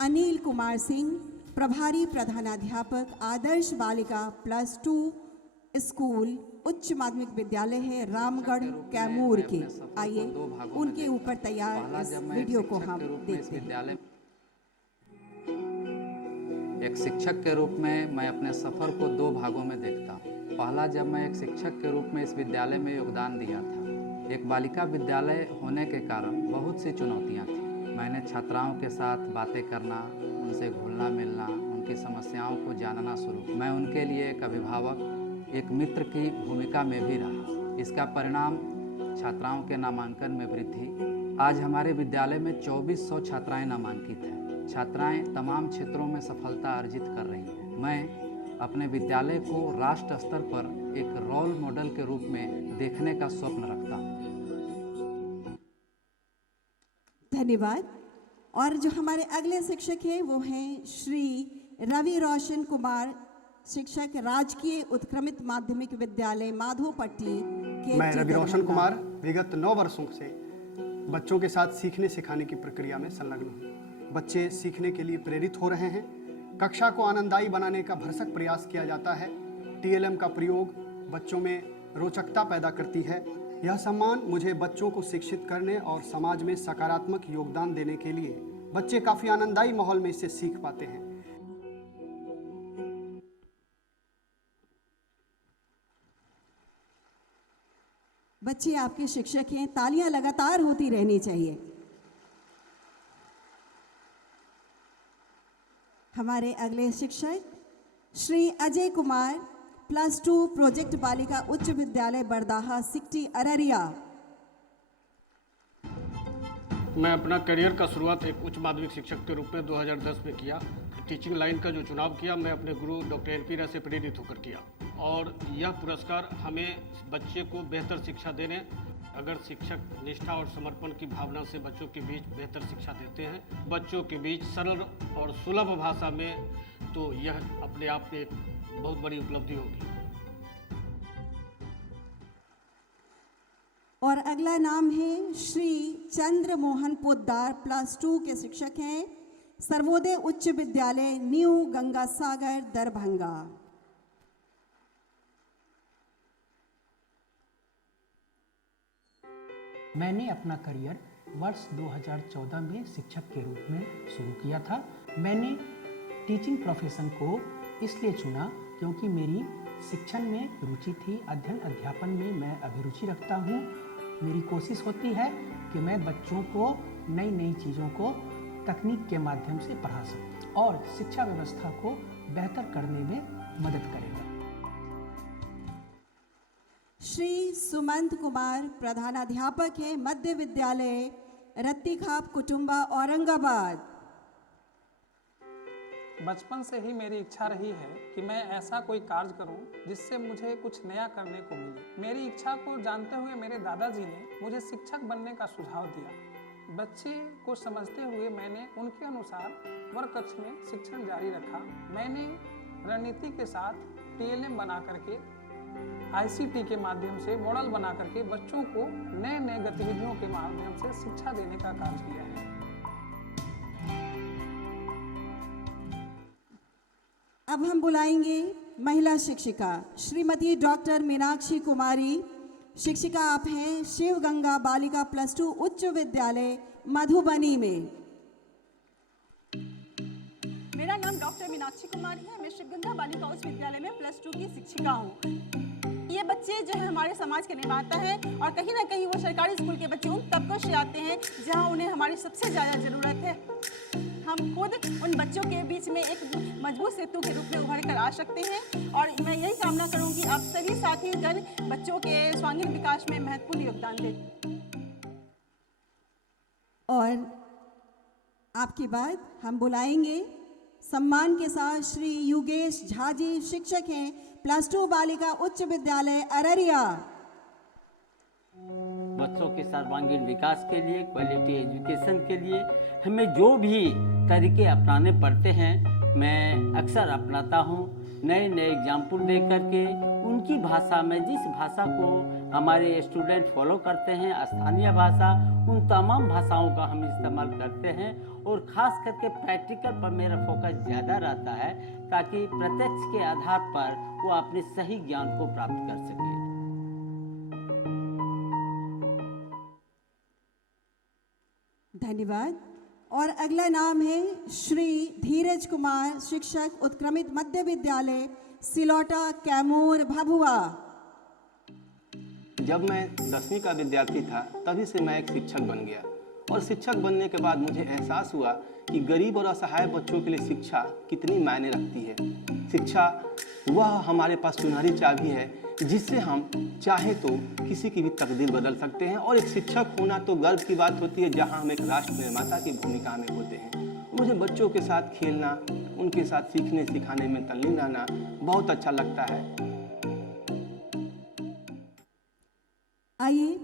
अनिल कुमार सिंह, प्रभारी प्रधानाध्यापक, आदर्श बालिका +2 स्कूल उच्च माध्यमिक विद्यालय है रामगढ़ कैमूर के। आइए उनके ऊपर तैयार इस वीडियो को हम देखते हैं। एक शिक्षक के रूप में मैं अपने सफ़र को 2 भागों में देखता हूँ। पहला, जब मैं एक शिक्षक के रूप में इस विद्यालय में योगदान दिया था। एक बालिका विद्यालय होने के कारण बहुत सी चुनौतियाँ थीं। मैंने छात्राओं के साथ बातें करना, उनसे घुलना मिलना, उनकी समस्याओं को जानना शुरू। मैं उनके लिए एक अभिभावक, एक मित्र की भूमिका में भी रहा। इसका परिणाम छात्राओं के नामांकन में वृद्धि। आज हमारे विद्यालय में 2400 छात्राएँ नामांकित हैं। छात्राएं तमाम क्षेत्रों में सफलता अर्जित कर रही हैं। मैं अपने विद्यालय को राष्ट्र स्तर पर एक रोल मॉडल के रूप में देखने का स्वप्न रखता हूं। धन्यवाद। और जो हमारे अगले शिक्षक हैं वो हैं श्री रवि रोशन कुमार, शिक्षक, राजकीय उत्क्रमित माध्यमिक विद्यालय माधोपट्टी के। मैं रवि रोशन कुमार विगत 9 वर्षों से बच्चों के साथ सीखने सिखाने की प्रक्रिया में संलग्न हूँ। बच्चे सीखने के लिए प्रेरित हो रहे हैं। कक्षा को आनंददायी बनाने का भरसक प्रयास किया जाता है। TLM का प्रयोग बच्चों में रोचकता पैदा करती है। यह सम्मान मुझे बच्चों को शिक्षित करने और समाज में सकारात्मक योगदान देने के लिए बच्चे काफ़ी आनंददायी माहौल में इससे सीख पाते हैं। बच्चे आपके शिक्षक हैं, तालियां लगातार होती रहनी चाहिए। हमारे अगले शिक्षक श्री अजय कुमार, +2 प्रोजेक्ट बालिका उच्च विद्यालय बरदाहा सिकटी अररिया। मैं अपना करियर का शुरुआत एक उच्च माध्यमिक शिक्षक के रूप में 2010 में किया। टीचिंग लाइन का जो चुनाव किया मैं अपने गुरु डॉक्टर NP राय से प्रेरित होकर किया, और यह पुरस्कार हमें बच्चे को बेहतर शिक्षा देने, अगर शिक्षक निष्ठा और समर्पण की भावना से बच्चों के बीच बेहतर शिक्षा देते हैं, बच्चों के बीच सरल और सुलभ भाषा में, तो यह अपने आप में एक बहुत बड़ी उपलब्धि होगी। और अगला नाम है श्री चंद्र मोहन पोद्दार, +2 के शिक्षक हैं, सर्वोदय उच्च विद्यालय न्यू गंगासागर दरभंगा। मैंने अपना करियर वर्ष 2014 में शिक्षक के रूप में शुरू किया था। मैंने टीचिंग प्रोफेशन को इसलिए चुना क्योंकि मेरी शिक्षण में रुचि थी। अध्ययन अध्यापन में मैं अभिरुचि रखता हूँ। मेरी कोशिश होती है कि मैं बच्चों को नई नई चीज़ों को तकनीक के माध्यम से पढ़ा सकूँ और शिक्षा व्यवस्था को बेहतर करने में मदद करेगा। श्री सुमंत कुमार, प्रधानाध्यापक हैं, मध्य विद्यालय रत्तीखाप कुटुंबा औरंगाबाद। बचपन से ही मेरी इच्छा रही है कि मैं ऐसा कोई कार्य करूं जिससे मुझे कुछ नया करने को मिले। मेरी इच्छा को जानते हुए मेरे दादाजी ने मुझे शिक्षक बनने का सुझाव दिया। बच्चे को समझते हुए मैंने उनके अनुसार वर्ग कक्ष में शिक्षण जारी रखा। मैंने रणनीति के साथ TLM बना करके, ICT के माध्यम से मॉडल बना करके बच्चों को नए नए गतिविधियों के माध्यम से शिक्षा देने का कार्य किया है। अब हम बुलाएंगे महिला शिक्षिका श्रीमती डॉक्टर मीनाक्षी कुमारी। शिक्षिका आप हैं शिव गंगा बालिका +2 उच्च विद्यालय मधुबनी में। मेरा नाम डॉक्टर मीनाक्षी कुमारी है। मैं शिव गंगा बालिका उच्च विद्यालय में +2 की शिक्षिका हूँ। ये बच्चे जो है हमारे समाज के निर्माता हैं, और कहीं ना कहीं वो सरकारी स्कूल के बच्चे उन तबकों से आते हैं जहाँ उन्हें हमारी सबसे ज़्यादा ज़रूरत है। हम खुद उन बच्चों के बीच में एक मजबूत सेतु के रूप में उभर कर आ सकते हैं, और मैं यही कामना करूँगी आप सभी साथी जन बच्चों के सर्वांगीण विकास में महत्वपूर्ण योगदान दें। और आपके बाद हम बुलाएंगे सम्मान के साथ श्री योगेश झा जी, शिक्षक हैं, +2 बालिका उच्च विद्यालय अररिया। बच्चों के सर्वांगीण विकास के लिए, क्वालिटी एजुकेशन के लिए हमें जो भी तरीके अपनाने पड़ते हैं मैं अक्सर अपनाता हूँ। नए नए एग्जाम्पल दे करके उनकी भाषा में, जिस भाषा को हमारे स्टूडेंट फॉलो करते हैं। स्थानीय भाषा, उन तमाम भाषाओं का हम इस्तेमाल करते हैं और ख़ास करके प्रैक्टिकल पर मेरा फोकस ज़्यादा रहता है ताकि प्रत्यक्ष के आधार पर वो अपने सही ज्ञान को प्राप्त कर सके। धन्यवाद। और अगला नाम है श्री धीरज कुमार, शिक्षक, उत्क्रमित मध्य विद्यालय सिलौटा, कैमूर, भभुआ। जब मैं 10वीं का विद्यार्थी था तभी से मैं एक शिक्षक बन गया और शिक्षक बनने के बाद मुझे एहसास हुआ कि गरीब और असहाय बच्चों के लिए शिक्षा कितनी मायने रखती है। शिक्षा वह हमारे पास सुनहरी चाबी है जिससे हम चाहे तो किसी की भी तकदीर बदल सकते हैं और एक शिक्षक होना तो गर्व की बात होती है जहां हम एक राष्ट्र निर्माता की भूमिका में होते हैं। मुझे बच्चों के साथ खेलना, उनके साथ सीखने सिखाने में तल्लीन रहना बहुत अच्छा लगता है। आइए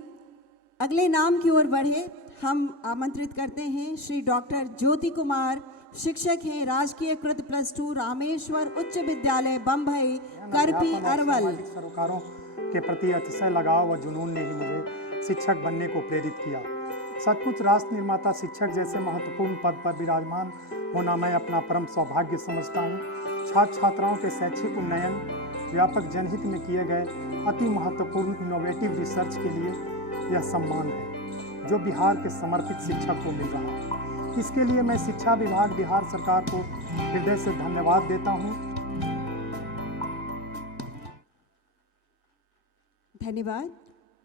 अगले नाम की ओर बढ़े। हम आमंत्रित करते हैं श्री डॉक्टर ज्योति कुमार, शिक्षक हैं, राजकीय कृत +2 रामेश्वर उच्च विद्यालय बम्बई, करपी, अरवल। सामाजिक सरोकारों के प्रति अतिशय लगाव और जुनून ने ही मुझे शिक्षक बनने को प्रेरित किया। सचमुच राष्ट्र निर्माता शिक्षक जैसे महत्वपूर्ण पद पर विराजमान होना मैं अपना परम सौभाग्य समझता हूँ। छात्र छात्राओं के शैक्षिक उन्नयन, व्यापक जनहित में किए गए अति महत्वपूर्ण इनोवेटिव रिसर्च के लिए यह सम्मान है जो बिहार के समर्पित शिक्षक को मिल रहा है। इसके लिए मैं शिक्षा विभाग, बिहार सरकार को हृदय से धन्यवाद देता हूँ। धन्यवाद।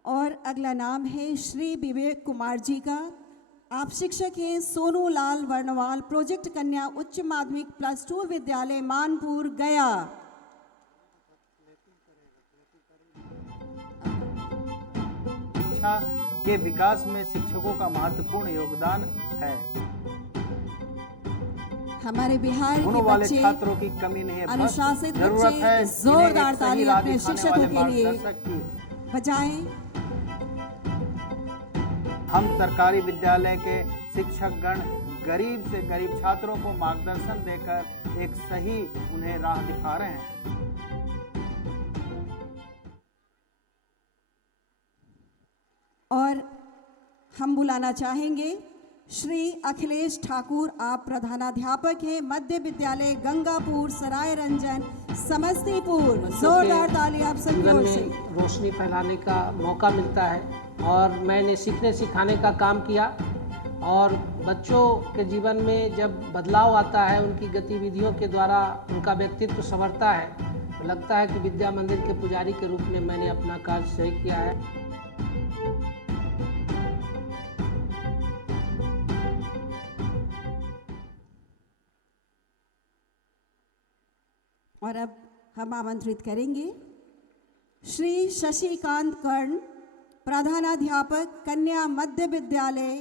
और अगला नाम है श्री विवेक कुमार जी का। आप शिक्षक हैं, सोनू लाल वर्णवाल, प्रोजेक्ट कन्या उच्च माध्यमिक +2 विद्यालय मानपुर, गया। शिक्षा के विकास में शिक्षकों का महत्वपूर्ण योगदान है। हमारे बिहार के गुणों वाले बच्चे, छात्रों की कमी नहीं है, बस अनुशासित जरूरत बच्चे है जोरदार ताली अपने दिखाने शिक्षकों वाले के लिए मार्गदर्शक की। बजाएं। हम सरकारी विद्यालय के शिक्षकगण गरीब से गरीब छात्रों को मार्गदर्शन देकर एक सही उन्हें राह दिखा रहे हैं। और हम बुलाना चाहेंगे श्री अखिलेश ठाकुर। आप प्रधानाध्यापक हैं, मध्य विद्यालय गंगापुर, सराय रंजन, समस्तीपुर। जोरदार ताली आप सभी जीवन ओर से। में रोशनी फैलाने का मौका मिलता है और मैंने सीखने सिखाने का काम किया और बच्चों के जीवन में जब बदलाव आता है, उनकी गतिविधियों के द्वारा उनका व्यक्तित्व संवरता है, तो लगता है कि विद्या मंदिर के पुजारी के रूप में मैंने अपना कार्य सही किया है। और अब हम आमंत्रित करेंगे श्री शशिकांत कर्ण, प्रधानाध्यापक कन्या मध्य विद्यालय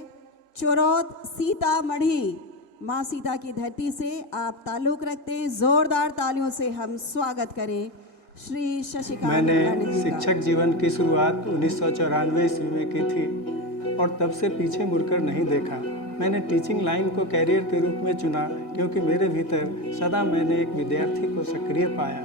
चोरौत, सीतामढ़ी। माँ सीता की धरती से आप ताल्लुक रखते हैं। जोरदार तालियों से हम स्वागत करें श्री शशिकांत कर्ण मैंने जी का। शिक्षक जीवन की शुरुआत 1994 ईस्वी में की थी और तब से पीछे मुड़कर नहीं देखा। मैंने टीचिंग लाइन को कैरियर के रूप में चुना क्योंकि मेरे भीतर सदा मैंने एक विद्यार्थी को सक्रिय पाया।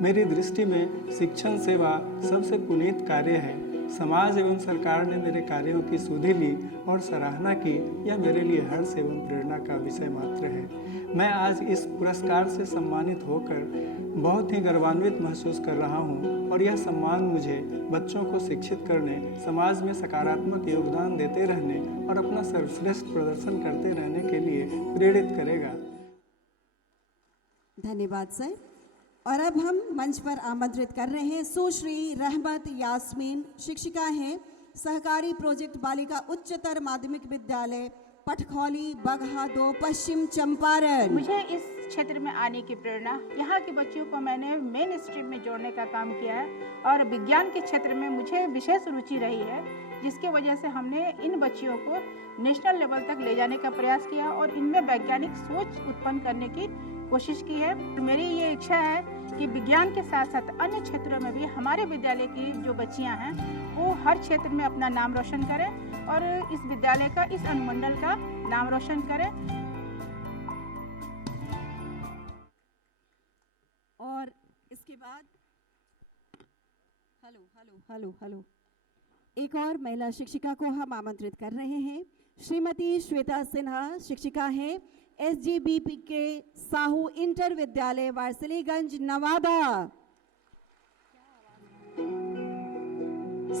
मेरी दृष्टि में शिक्षण सेवा सबसे पुनीत कार्य है। समाज एवं सरकार ने मेरे कार्यों की सुधि ली और सराहना की, यह मेरे लिए हर्ष एवं प्रेरणा का विषय मात्र है। मैं आज इस पुरस्कार से सम्मानित होकर बहुत ही गर्वान्वित महसूस कर रहा हूँ और यह सम्मान मुझे बच्चों को शिक्षित करने, समाज में सकारात्मक योगदान देते रहने और अपना सर्वश्रेष्ठ प्रदर्शन करते रहने के लिए प्रेरित करेगा। धन्यवाद सर। और अब हम मंच पर आमंत्रित कर रहे हैं सुश्री रहमत यास्मीन, शिक्षिका हैं, सहकारी प्रोजेक्ट बालिका उच्चतर माध्यमिक विद्यालय पटखौली, बगहा 2, पश्चिम चंपारण। मुझे इस क्षेत्र में आने की प्रेरणा यहाँ के बच्चों को मैंने मेन स्ट्रीम में जोड़ने का काम किया है और विज्ञान के क्षेत्र में मुझे विशेष रुचि रही है, जिसकी वजह से हमने इन बच्चियों को नेशनल लेवल तक ले जाने का प्रयास किया और इनमें वैज्ञानिक सोच उत्पन्न करने की कोशिश की है। मेरी ये इच्छा है कि विज्ञान के साथ साथ अन्य क्षेत्रों में भी हमारे विद्यालय की जो बच्चियां हैं वो हर क्षेत्र में अपना नाम रोशन करें और इस विद्यालय का, इस अनुमंडल का नाम रोशन करें। और इसके बाद हेलो हेलो हेलो हेलो एक और महिला शिक्षिका को हम आमंत्रित कर रहे हैं। श्रीमती श्वेता सिन्हा शिक्षिका हैं, SGBP के साहू इंटर विद्यालय वारसलीगंज नवादा।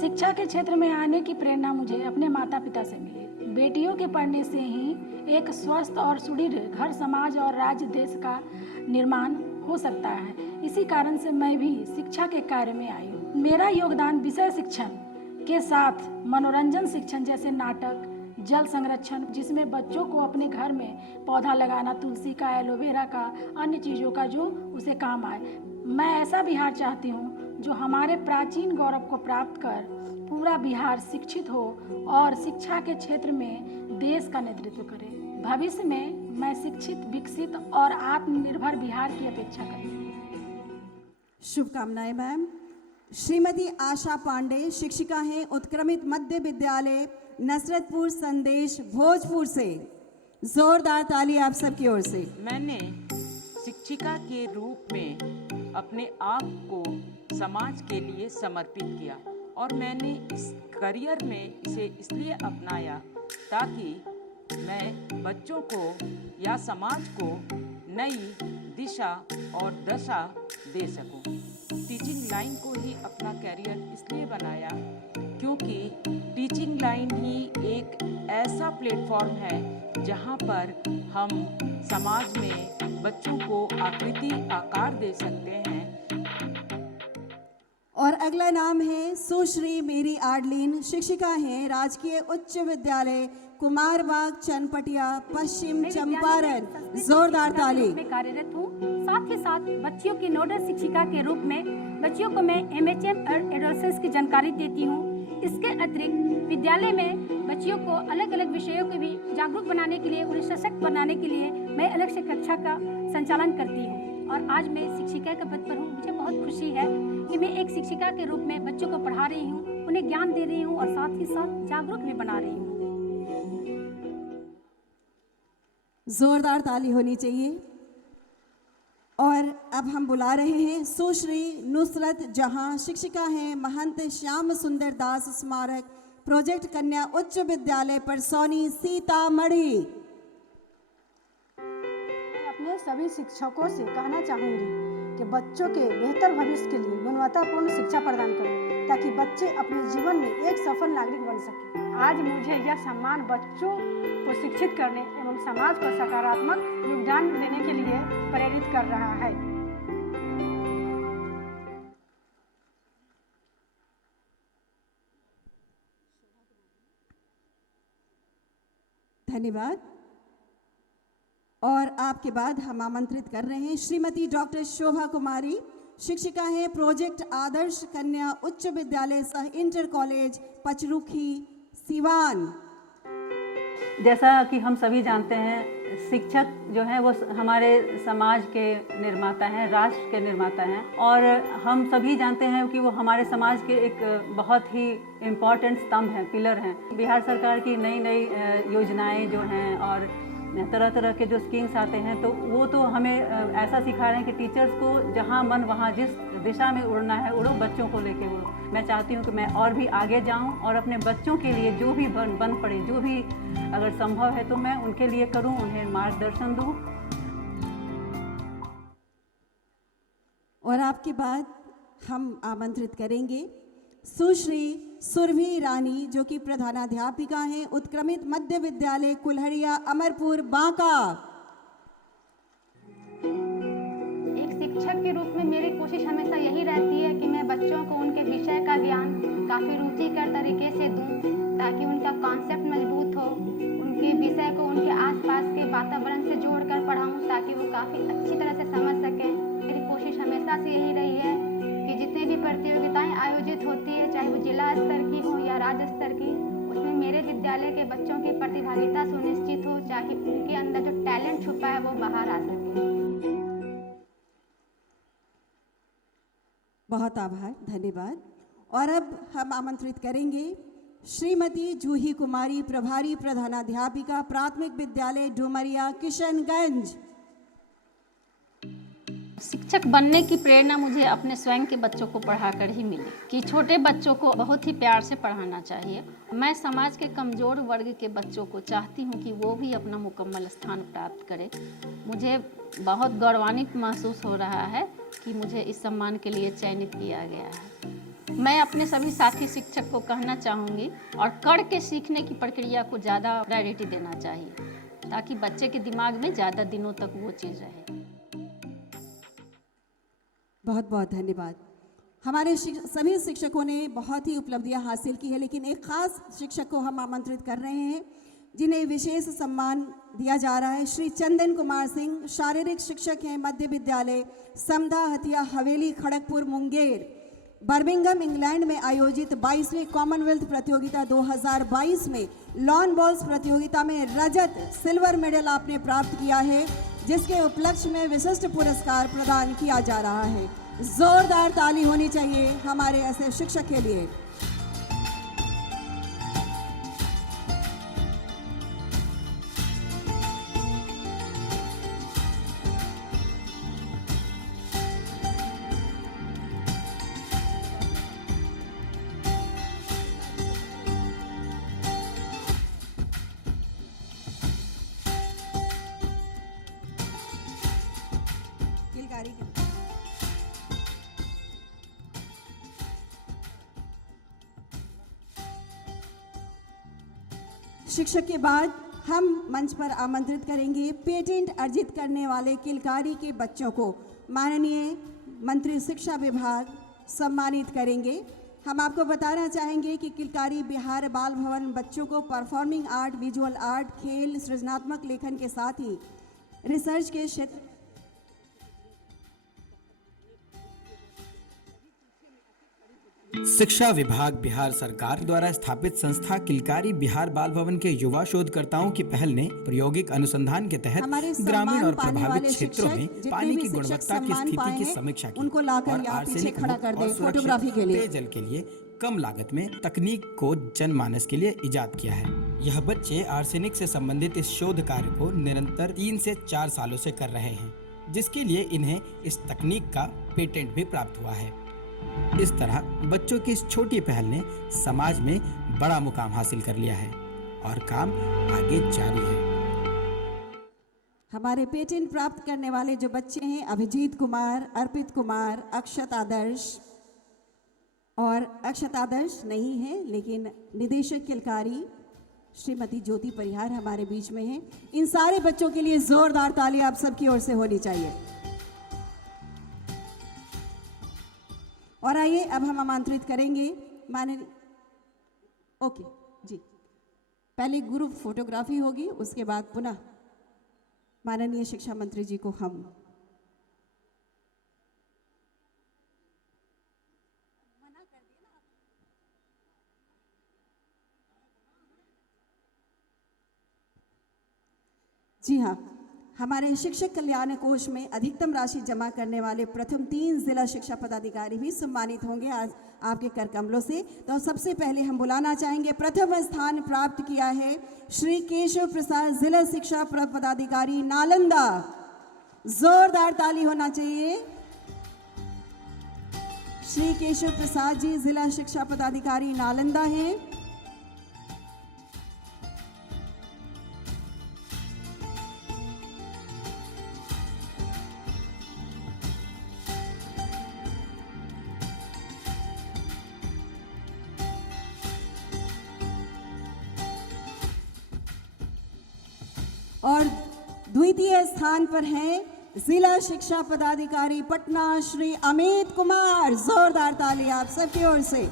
शिक्षा के क्षेत्र में आने की प्रेरणा मुझे अपने माता पिता से मिली। बेटियों के पढ़ने से ही एक स्वस्थ और सुदृढ़ घर, समाज और राज्य, देश का निर्माण हो सकता है। इसी कारण से मैं भी शिक्षा के कार्य में आई हूँ। मेरा योगदान विषय शिक्षण के साथ मनोरंजन शिक्षण जैसे नाटक, जल संरक्षण, जिसमें बच्चों को अपने घर में पौधा लगाना, तुलसी का, एलोवेरा का, अन्य चीज़ों का जो उसे काम आए। मैं ऐसा बिहार चाहती हूँ जो हमारे प्राचीन गौरव को प्राप्त कर पूरा बिहार शिक्षित हो और शिक्षा के क्षेत्र में देश का नेतृत्व करे। भविष्य में मैं शिक्षित, विकसित और आत्मनिर्भर बिहार की अपेक्षा करती हूँ। शुभकामनाएं मैम। श्रीमती आशा पांडे शिक्षिका हैं, उत्क्रमित मध्य विद्यालय नसरतपुर संदेश भोजपुर से। जोरदार ताली आप सबकी ओर से। मैंने शिक्षिका के रूप में अपने आप को समाज के लिए समर्पित किया और मैंने इस करियर में इसे इसलिए अपनाया ताकि मैं बच्चों को या समाज को नई दिशा और दशा दे सकूं। टीचिंग लाइन को ही अपना करियर इसलिए बनाया क्योंकि टीचिंग लाइन ही एक ऐसा प्लेटफॉर्म है जहां पर हम समाज में बच्चों को आकृति आकार दे सकते हैं। और अगला नाम है सुश्री मेरी आडलीन शिक्षिका हैं, राजकीय उच्च विद्यालय कुमारबाग चनपटिया पश्चिम चंपारण। जोरदार ताली। में कार्यरत हूँ। साथ ही साथ बच्चियों की नोडल शिक्षिका के रूप में बच्चियों को मैं MHM और एडोलसेंस की जानकारी देती हूँ। इसके अतिरिक्त विद्यालय में बच्चियों को अलग अलग विषयों को भी जागरूक बनाने के लिए, उन्हें सशक्त बनाने के लिए मैं अलग से कक्षा का संचालन करती हूँ और आज मैं शिक्षिका के पद पर हूँ। मुझे बहुत खुशी है कि मैं एक शिक्षिका के रूप में बच्चों को पढ़ा रही हूँ, उन्हें ज्ञान दे रही हूँ और साथ ही साथ जागरूक भी बना रही हूँ। जोरदार ताली होनी चाहिए। और अब हम बुला रहे हैं सुश्री नुसरत जहां शिक्षिका हैं, महंत श्याम सुंदर दास स्मारक प्रोजेक्ट कन्या उच्च विद्यालय परसौनी सीतामढ़ी। मैं अपने सभी शिक्षकों से कहना चाहूँगी कि बच्चों के बेहतर भविष्य के लिए गुणवत्तापूर्ण शिक्षा प्रदान करें ताकि बच्चे अपने जीवन में एक सफल नागरिक बन सकें। आज मुझे यह सम्मान बच्चों को शिक्षित करने एवं समाज को सकारात्मक योगदान देने के लिए प्रेरित कर रहा है। धन्यवाद। और आपके बाद हम आमंत्रित कर रहे हैं श्रीमती डॉक्टर शोभा कुमारी शिक्षिका हैं, प्रोजेक्ट आदर्श कन्या उच्च विद्यालय सह इंटर कॉलेज पचरुखी सिवान। जैसा कि हम सभी जानते हैं, शिक्षक जो हैं वो हमारे समाज के निर्माता हैं, राष्ट्र के निर्माता हैं और हम सभी जानते हैं कि वो हमारे समाज के एक बहुत ही इम्पॉर्टेंट स्तंभ हैं, पिलर हैं। बिहार सरकार की नई नई योजनाएं जो हैं और तरह तरह के जो स्कीम्स आते हैं तो वो तो हमें ऐसा सिखा रहे हैं कि टीचर्स को जहाँ मन वहाँ जिस दिशा में उड़ना है उड़ो, बच्चों को लेके उड़ो। मैं चाहती हूँ कि मैं और भी आगे जाऊँ और अपने बच्चों के लिए जो भी बन पड़े, जो भी अगर संभव है तो मैं उनके लिए करूँ, उन्हें मार्गदर्शन दूँ। और आपके बाद हम आमंत्रित करेंगे सुश्री सुरभि रानी जो कि प्रधानाध्यापिका हैं, उत्क्रमित मध्य विद्यालय कुल्हड़िया अमरपुर बांका। एक शिक्षक के रूप में मेरी कोशिश हमेशा यही रहती है कि मैं बच्चों को उनके विषय का ज्ञान काफ़ी रुचिकर तरीके से दूं ताकि उनका कॉन्सेप्ट मजबूत हो, उनके विषय को उनके आसपास के वातावरण से जोड़कर पढ़ाऊं ताकि वो काफ़ी अच्छी तरह से समझ सकें। मेरी कोशिश हमेशा से यही रही है कि जितने भी प्रतियोगिताएं आयोजित होती है, चाहे वो जिला स्तर की हो या राज्य स्तर की, उसमें मेरे विद्यालय के बच्चों की प्रतिभागिता सुनिश्चित हो ताकि उनके अंदर जो टैलेंट छुपा है वो बाहर आ सके। बहुत आभार, धन्यवाद। और अब हम आमंत्रित करेंगे श्रीमती जूही कुमारी, प्रभारी प्रधानाध्यापिका प्राथमिक विद्यालय डुमरिया किशनगंज। शिक्षक बनने की प्रेरणा मुझे अपने स्वयं के बच्चों को पढ़ाकर ही मिली कि छोटे बच्चों को बहुत ही प्यार से पढ़ाना चाहिए। मैं समाज के कमज़ोर वर्ग के बच्चों को चाहती हूँ कि वो भी अपना मुकम्मल स्थान प्राप्त करें। मुझे बहुत गौरवान्वित महसूस हो रहा है कि मुझे इस सम्मान के लिए चयनित किया गया है। मैं अपने सभी साथी शिक्षक को कहना चाहूँगी और करके सीखने की प्रक्रिया को ज़्यादा प्रायोरिटी देना चाहिए ताकि बच्चे के दिमाग में ज़्यादा दिनों तक वो चीज़ रहे। बहुत बहुत धन्यवाद। हमारे सभी शिक्षकों ने बहुत ही उपलब्धियां हासिल की है, लेकिन एक खास शिक्षक को हम आमंत्रित कर रहे हैं जिन्हें विशेष सम्मान दिया जा रहा है। श्री चंदन कुमार सिंह शारीरिक शिक्षक हैं, मध्य विद्यालय समधा हथिया हवेली खड़गपुर मुंगेर। बर्मिंघम इंग्लैंड में आयोजित 22वीं कॉमनवेल्थ प्रतियोगिता 2022 में लॉन बॉल्स प्रतियोगिता में रजत सिल्वर मेडल आपने प्राप्त किया है, जिसके उपलक्ष्य में विशिष्ट पुरस्कार प्रदान किया जा रहा है। जोरदार ताली होनी चाहिए हमारे ऐसे शिक्षक के लिए। शिक्षक के बाद हम मंच पर आमंत्रित करेंगे पेटेंट अर्जित करने वाले किलकारी के बच्चों को। माननीय मंत्री शिक्षा विभाग सम्मानित करेंगे। हम आपको बताना चाहेंगे कि किलकारी बिहार बाल भवन बच्चों को परफॉर्मिंग आर्ट, विजुअल आर्ट, खेल, सृजनात्मक लेखन के साथ ही रिसर्च के क्षेत्र शिक्षा विभाग बिहार सरकार द्वारा स्थापित संस्था किलकारी बिहार बाल भवन के युवा शोधकर्ताओं की पहल ने प्रायोगिक अनुसंधान के तहत ग्रामीण और प्रभावित क्षेत्रों में पानी की गुणवत्ता की स्थिति की समीक्षा की उनको लाकर और यहाँ पीछे आर्सेनिक खड़ा मुक्त कर दे और फोटोग्राफी सुरक्षित के लिए। पेयजल के लिए कम लागत में तकनीक को जनमानस के लिए इजाद किया है। यह बच्चे आर्सेनिक से संबंधित इस शोध कार्य को निरंतर 3 से 4 सालों से कर रहे हैं, जिसके लिए इन्हें इस तकनीक का पेटेंट भी प्राप्त हुआ है। इस तरह बच्चों की इस छोटी पहल ने समाज में बड़ा मुकाम हासिल कर लिया है और काम आगे जारी है। हमारे पेटेंट प्राप्त करने वाले जो बच्चे हैं, अभिजीत कुमार, अर्पित कुमार, अक्षत आदर्श और अक्षत आदर्श नहीं है लेकिन निदेशक किलकारी श्रीमती ज्योति परिहार हमारे बीच में हैं। इन सारे बच्चों के लिए जोरदार ताली आप सबकी ओर से होनी चाहिए। और आइए अब हम आमंत्रित करेंगे माननीय ओके जी, पहले ग्रुप फोटोग्राफी होगी, उसके बाद पुनः माननीय शिक्षा मंत्री जी को हम जी हाँ, हमारे शिक्षक कल्याण कोष में अधिकतम राशि जमा करने वाले प्रथम 3 जिला शिक्षा पदाधिकारी भी सम्मानित होंगे आज आपके कर कमलों से। तो सबसे पहले हम बुलाना चाहेंगे, प्रथम स्थान प्राप्त किया है श्री केशव प्रसाद, जिला शिक्षा पदाधिकारी नालंदा। जोरदार ताली होना चाहिए। श्री केशव प्रसाद जी जिला शिक्षा पदाधिकारी नालंदा हैं। और द्वितीय स्थान पर हैं जिला शिक्षा पदाधिकारी पटना श्री अमित कुमार। जोरदार ताली आप सबकी ओर से।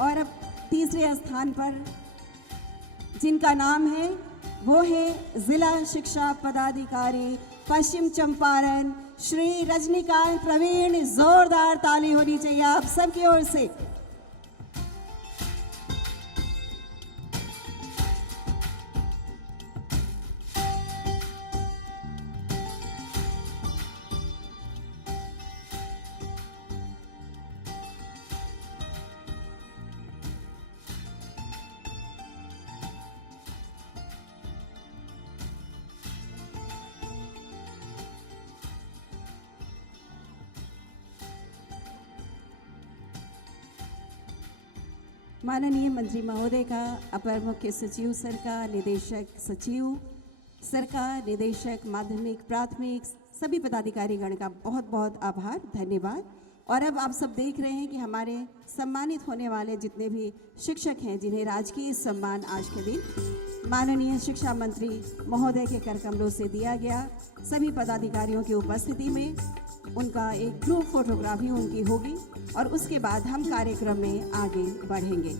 और अब तीसरे स्थान पर जिनका नाम है वो है जिला शिक्षा पदाधिकारी पश्चिम चंपारण श्री रजनीकांत प्रवीण। जोरदार ताली होनी चाहिए आप सबकी ओर से। माननीय मंत्री महोदय का, अपर मुख्य सचिव सर का, निदेशक सचिव सर का, निदेशक माध्यमिक प्राथमिक सभी पदाधिकारीगण का बहुत बहुत आभार, धन्यवाद। और अब आप सब देख रहे हैं कि हमारे सम्मानित होने वाले जितने भी शिक्षक हैं, जिन्हें राजकीय सम्मान आज के दिन माननीय शिक्षा मंत्री महोदय के कर कमलों से दिया गया, सभी पदाधिकारियों की उपस्थिति में उनका एक ग्रुप फोटोग्राफी उनकी होगी और उसके बाद हम कार्यक्रम में आगे बढ़ेंगे।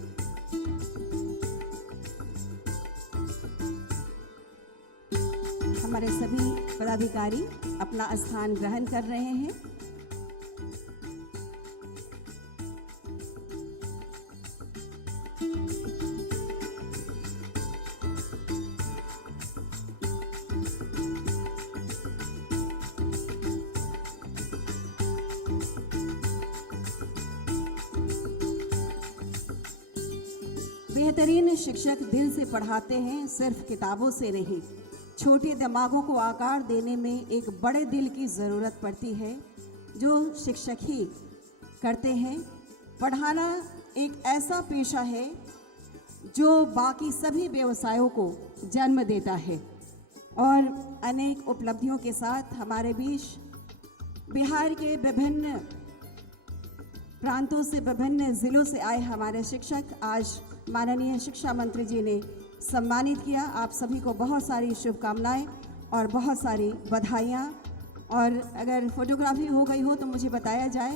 हमारे सभी पदाधिकारी अपना स्थान ग्रहण कर रहे हैं। बेहतरीन शिक्षक दिल से पढ़ाते हैं, सिर्फ किताबों से नहीं। छोटे दिमागों को आकार देने में एक बड़े दिल की ज़रूरत पड़ती है, जो शिक्षक ही करते हैं। पढ़ाना एक ऐसा पेशा है जो बाकी सभी व्यवसायों को जन्म देता है और अनेक उपलब्धियों के साथ हमारे बीच बिहार के विभिन्न प्रांतों से, विभिन्न ज़िलों से आए हमारे शिक्षक आज माननीय शिक्षा मंत्री जी ने सम्मानित किया। आप सभी को बहुत सारी शुभकामनाएं और बहुत सारी बधाइयाँ। और अगर फोटोग्राफी हो गई हो तो मुझे बताया जाए।